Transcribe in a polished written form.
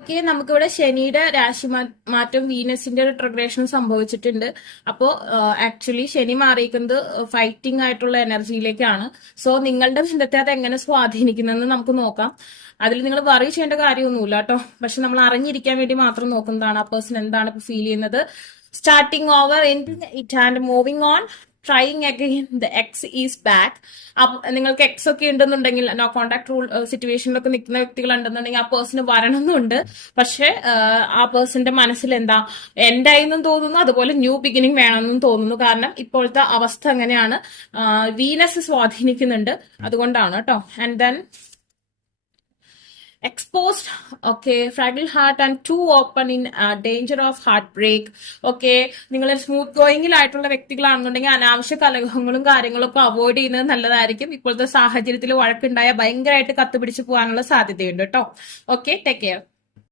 Okay, നമുക്കിവിടെ ശനിയുടെ രാശി മാറ്റം വീനസിന്റെ റിട്രോഗ്രേഷൻ സംഭവിച്ചിട്ടുണ്ട്. അപ്പോ ആക്ച്വലി ശനി മാറിയിരിക്കുന്നത് ഫൈറ്റിംഗ് ആയിട്ടുള്ള എനർജിയിലേക്കാണ്. സോ നിങ്ങളുടെ ബന്ധത്തെ അത് എങ്ങനെ സ്വാധീനിക്കുന്നെന്ന് നമുക്ക് നോക്കാം. അതിൽ നിങ്ങൾ വറി ചെയ്യേണ്ട കാര്യമൊന്നുമില്ല കേട്ടോ. പക്ഷെ നമ്മൾ അറിഞ്ഞിരിക്കാൻ വേണ്ടി മാത്രം നോക്കുന്നതാണ് ആ പേഴ്സൺ എന്താണ് ഇപ്പൊ ഫീൽ ചെയ്യുന്നത്. Starting over it and moving on, trying again the X is back. നിങ്ങൾക്ക് എക്സ് ഒക്കെ ഉണ്ടെന്നുണ്ടെങ്കിൽ, നോ കോണ്ടാക്ട് റൂൾ സിറ്റുവേഷനിലൊക്കെ നിൽക്കുന്ന വ്യക്തികൾ ഉണ്ടെന്നുണ്ടെങ്കിൽ ആ പേഴ്സണ് വരണമെന്നുണ്ട്. പക്ഷെ ആ പേഴ്സന്റെ മനസ്സിൽ എന്താ എൻഡായിന്നും തോന്നുന്നു, അതുപോലെ ന്യൂ ബിഗിനിങ് വേണമെന്നും തോന്നുന്നു. കാരണം ഇപ്പോഴത്തെ അവസ്ഥ അങ്ങനെയാണ്, വീനസ് സ്വാധീനിക്കുന്നുണ്ട്, അതുകൊണ്ടാണ് കേട്ടോ. And then exposed, okay, fragile heart and too open in danger of heartbreak. Okay, നിങ്ങൾ സ്മൂത്ത് ഗോയിങ്ങിലായിട്ടുള്ള വ്യക്തികളാണെന്നുണ്ടെങ്കിൽ അനാവശ്യ കലഹങ്ങളും കാര്യങ്ങളൊക്കെ അവോയ്ഡ് ചെയ്യുന്നത് നല്ലതായിരിക്കും. ഇപ്പോഴത്തെ സാഹചര്യത്തിൽ വഴക്കുണ്ടായ ഭയങ്കരമായിട്ട് കത്തുപിടിച്ച് പോകാനുള്ള സാധ്യതയുണ്ട് കേട്ടോ. Okay, take care.